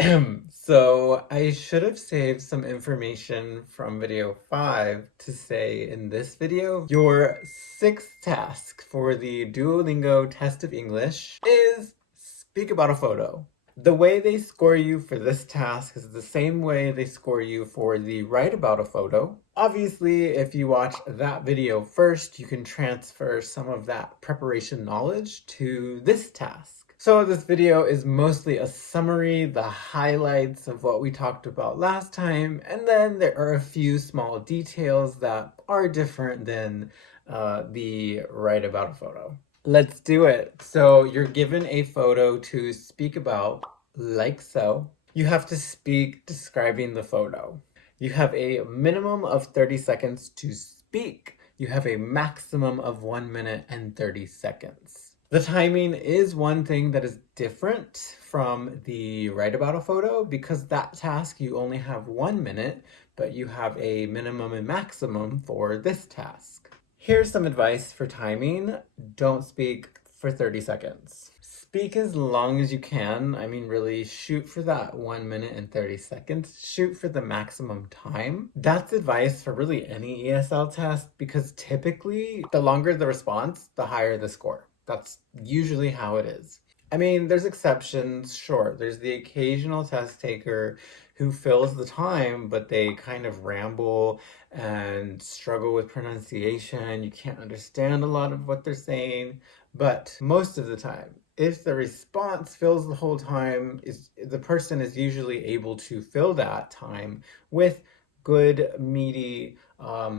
So I should have saved some information from video 5 to say in this video. Your sixth task for the Duolingo test of English is speak about a photo. The way they score you for this task is the same way they score you for the write about a photo. Obviously, if you watch that video first, you can transfer some of that preparation knowledge to this task. So this video is mostly a summary, the highlights of what we talked about last time, and then there are a few small details that are different than the write about a photo. Let's do it. So you're given a photo to speak about, like so. You have to speak describing the photo. You have a minimum of 30 seconds to speak. You have a maximum of 1 minute and 30 seconds. The timing is one thing that is different from the write about a photo because that task you only have 1 minute, but you have a minimum and maximum for this task. Here's some advice for timing. Don't speak for 30 seconds. Speak as long as you can. I mean, really shoot for that 1 minute and 30 seconds. Shoot for the maximum time. That's advice for really any ESL test because typically the longer the response, the higher the score. That's usually how it is. I mean, there's exceptions, sure. There's the occasional test taker who fills the time, but they kind of ramble and struggle with pronunciation. You can't understand a lot of what they're saying. But most of the time, if the response fills the whole time, the person is usually able to fill that time with good, meaty,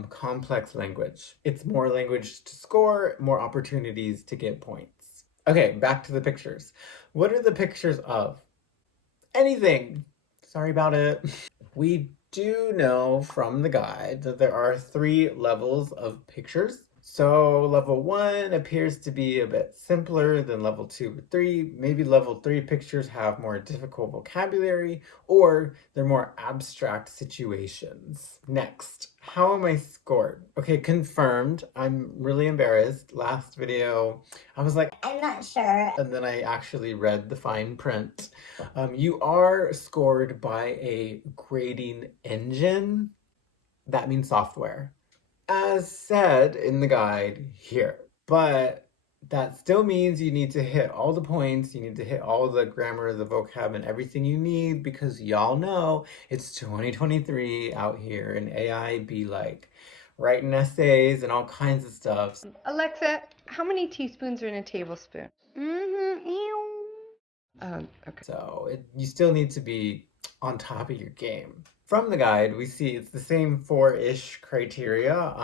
complex language. It's more language to score, more opportunities to get points. Okay, back to the pictures. What are the pictures of? Anything. Sorry about it. We do know from the guide that there are 3 levels of pictures. So level 1 appears to be a bit simpler than level 2 or 3. Maybe level 3 pictures have more difficult vocabulary or they're more abstract situations. Next, how am I scored? Okay, confirmed. I'm really embarrassed. Last video, I was like, I'm not sure. And then I actually read the fine print. You are scored by a grading engine. That means software. As said in the guide here, but that still means you need to hit all the points, you need to hit all the grammar, the vocab, and everything you need because y'all know it's 2023 out here and AI be like writing essays and all kinds of stuff. Alexa, how many teaspoons are in a tablespoon? Okay. So you still need to be on top of your game. From the guide, we see it's the same 4-ish criteria.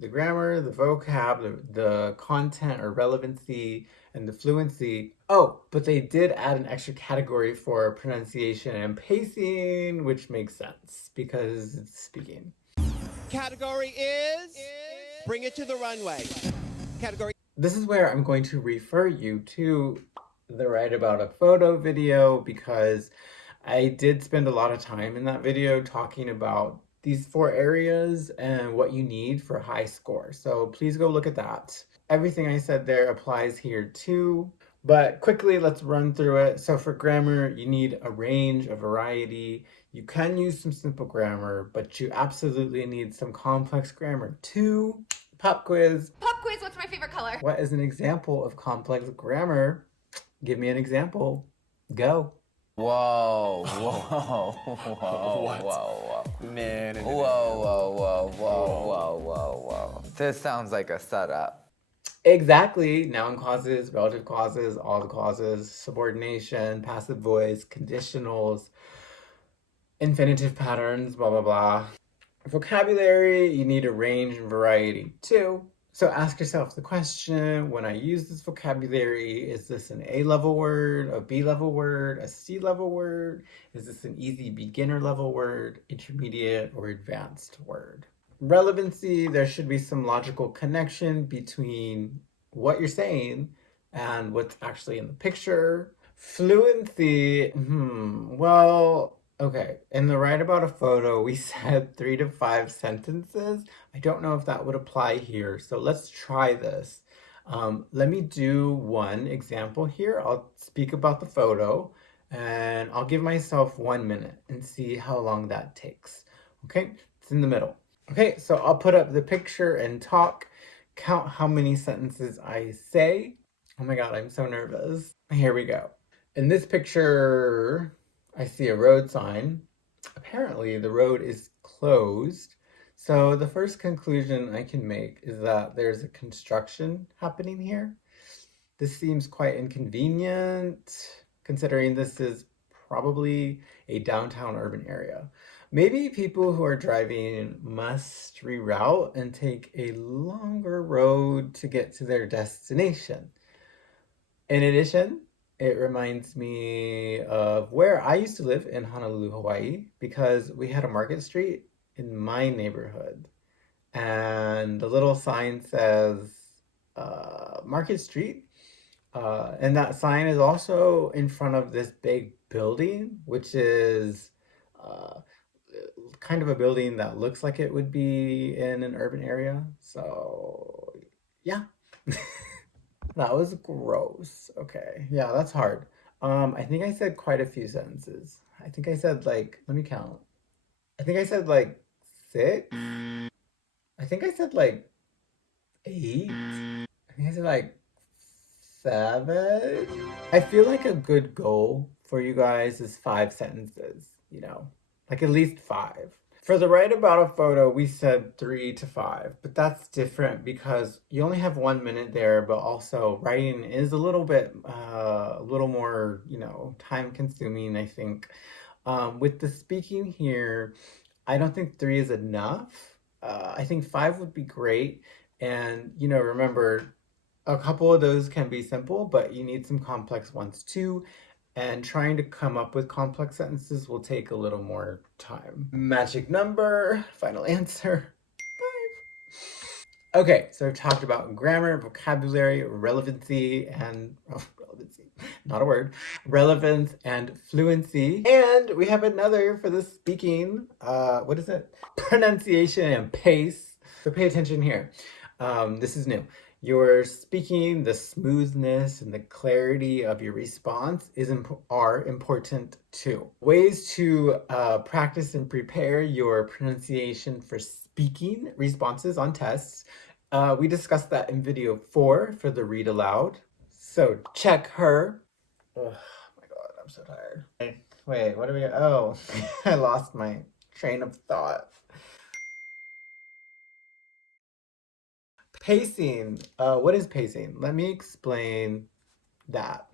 The grammar, the vocab, the content or relevancy, and the fluency. Oh, but they did add an extra category for pronunciation and pacing, which makes sense because it's speaking. Category is bring it to the runway. Category. This is where I'm going to refer you to the Write About a Photo video because I did spend a lot of time in that video talking about these 4 areas and what you need for a high score. So please go look at that. Everything I said there applies here too. But quickly, let's run through it. So for grammar, you need a range, a variety. You can use some simple grammar, but you absolutely need some complex grammar too. Pop quiz. Pop quiz, what's my favorite color? What is an example of complex grammar? Give me an example. Go. Whoa, whoa, whoa, What? whoa, whoa. Man. Whoa, whoa, whoa, whoa, whoa, whoa, whoa. This sounds like a setup. Exactly. Noun clauses, relative clauses, all the clauses, subordination, passive voice, conditionals, infinitive patterns, blah, blah, blah. Vocabulary, you need a range and variety too. So ask yourself the question, when I use this vocabulary, is this an A-level word, a B-level word, a C-level word? Is this an easy beginner level word, intermediate, or advanced word? Relevancy, there should be some logical connection between what you're saying and what's actually in the picture. Fluency, well, okay, in the Write About a Photo, we said 3 to 5 sentences. I don't know if that would apply here, so let's try this. Let me do one example here. I'll speak about the photo, and I'll give myself 1 minute and see how long that takes. Okay, it's in the middle. Okay, so I'll put up the picture and talk, count how many sentences I say. Oh my God, I'm so nervous. Here we go. In this picture, I see a road sign. Apparently, the road is closed. So the first conclusion I can make is that there's a construction happening here. This seems quite inconvenient, considering this is probably a downtown urban area. Maybe people who are driving must reroute and take a longer road to get to their destination. In addition, it reminds me of where I used to live in Honolulu, Hawaii, because we had a market street in my neighborhood. And the little sign says Market Street. And that sign is also in front of this big building, which is uh, kind of a building that looks like it would be in an urban area. So, yeah. That was gross. Okay. Yeah, that's hard. I think I said quite a few sentences. I think I said like, let me count. I think I said like six. I think I said like eight. I think I said like seven. I feel like a good goal for you guys is 5 sentences, like at least five. For the write about a photo, we said 3 to 5, but that's different because you only have 1 minute there, but also writing is a little bit, a little more, time consuming, I think. With the speaking here, I don't think 3 is enough. I think 5 would be great. And, remember, a couple of those can be simple, but you need some complex ones too. And trying to come up with complex sentences will take a little more time. Magic number, final answer, 5. Okay, so I've talked about grammar, vocabulary, relevancy, and relevancy, not a word, relevance and fluency. And we have another for the speaking, what is it? Pronunciation and pace. So pay attention here. This is new. Your speaking, the smoothness and the clarity of your response are important too. Ways to practice and prepare your pronunciation for speaking responses on tests. We discussed that in video 4 for the read aloud. So check her. Oh my God, I'm so tired. Wait, what are we? Oh, I lost my train of thought. Pacing. What is pacing? Let me explain that.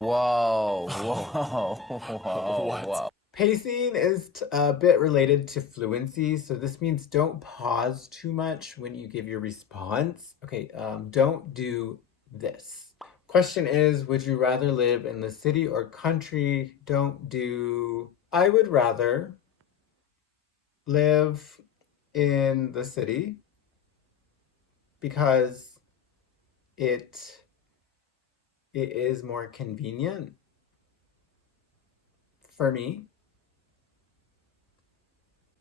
Whoa, whoa, whoa, whoa. Pacing is a bit related to fluency, so this means don't pause too much when you give your response. Okay, don't do this. Question is, would you rather live in the city or country? Don't do... I would rather live in the city because it is more convenient for me.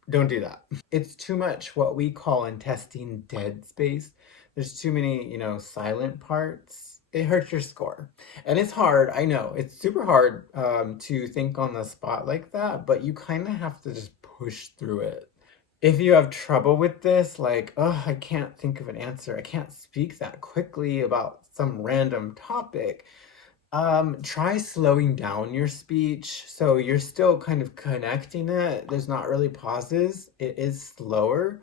Don't do that. It's too much what we call in testing dead space. There's too many, silent parts. It hurts your score. And it's hard, I know. It's super hard to think on the spot like that, but you kind of have to just push through it. If you have trouble with this, like, oh, I can't think of an answer, I can't speak that quickly about some random topic, try slowing down your speech so you're still kind of connecting it. There's not really pauses. It is slower.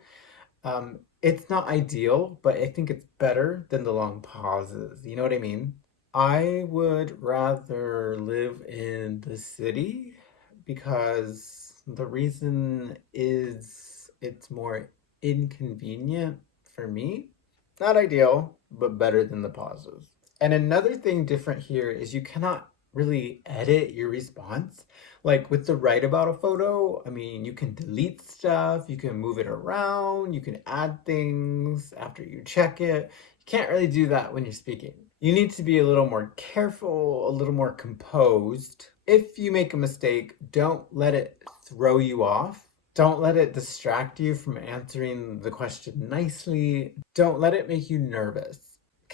It's not ideal, but I think it's better than the long pauses. You know what I mean? I would rather live in the city because the reason is it's more inconvenient for me. Not ideal, but better than the pauses. And another thing different here is you cannot really edit your response. Like with the write about a photo, I mean, you can delete stuff, you can move it around, you can add things after you check it. You can't really do that when you're speaking. You need to be a little more careful, a little more composed. If you make a mistake, don't let it throw you off. Don't let it distract you from answering the question nicely. Don't let it make you nervous.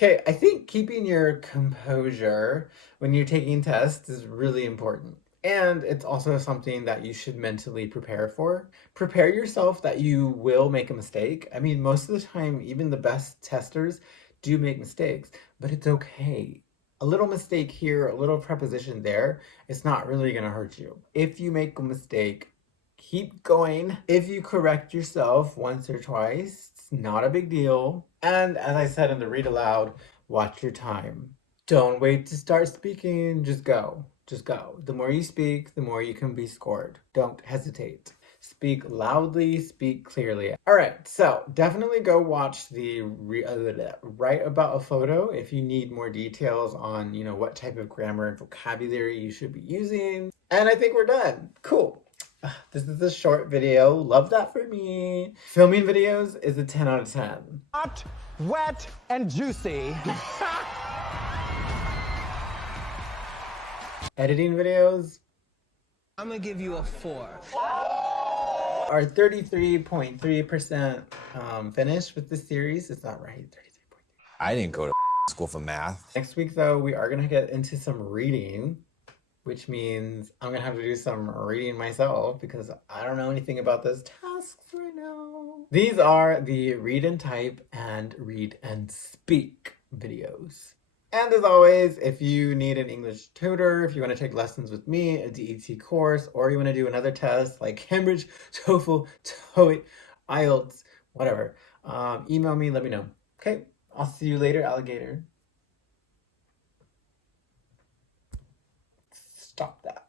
Okay, I think keeping your composure when you're taking tests is really important. And it's also something that you should mentally prepare for. Prepare yourself that you will make a mistake. I mean, most of the time, even the best testers do make mistakes, but it's okay. A little mistake here, a little preposition there, it's not really going to hurt you. If you make a mistake, keep going. If you correct yourself once or twice, it's not a big deal. And as I said in the read aloud, watch your time. Don't wait to start speaking, just go. Just go. The more you speak, the more you can be scored. Don't hesitate. Speak loudly, speak clearly. All right, so definitely go watch the Write About a Photo if you need more details on, what type of grammar and vocabulary you should be using. And I think we're done. Cool. This is a short video. Love that for me. Filming videos is a 10 out of 10. Hot, wet, and juicy. Editing videos I'm gonna give you a 4. are 33.3% finished with this series. It's not right. 33.3. I didn't go to school for math. Next week, though, we are going to get into some reading, which means I'm going to have to do some reading myself because I don't know anything about those tasks right now. These are the read and type and read and speak videos. And as always, if you need an English tutor, if you want to take lessons with me, a DET course, or you want to do another test like Cambridge, TOEFL, TOEIC, IELTS, whatever, email me, let me know. Okay, I'll see you later, alligator. Stop that.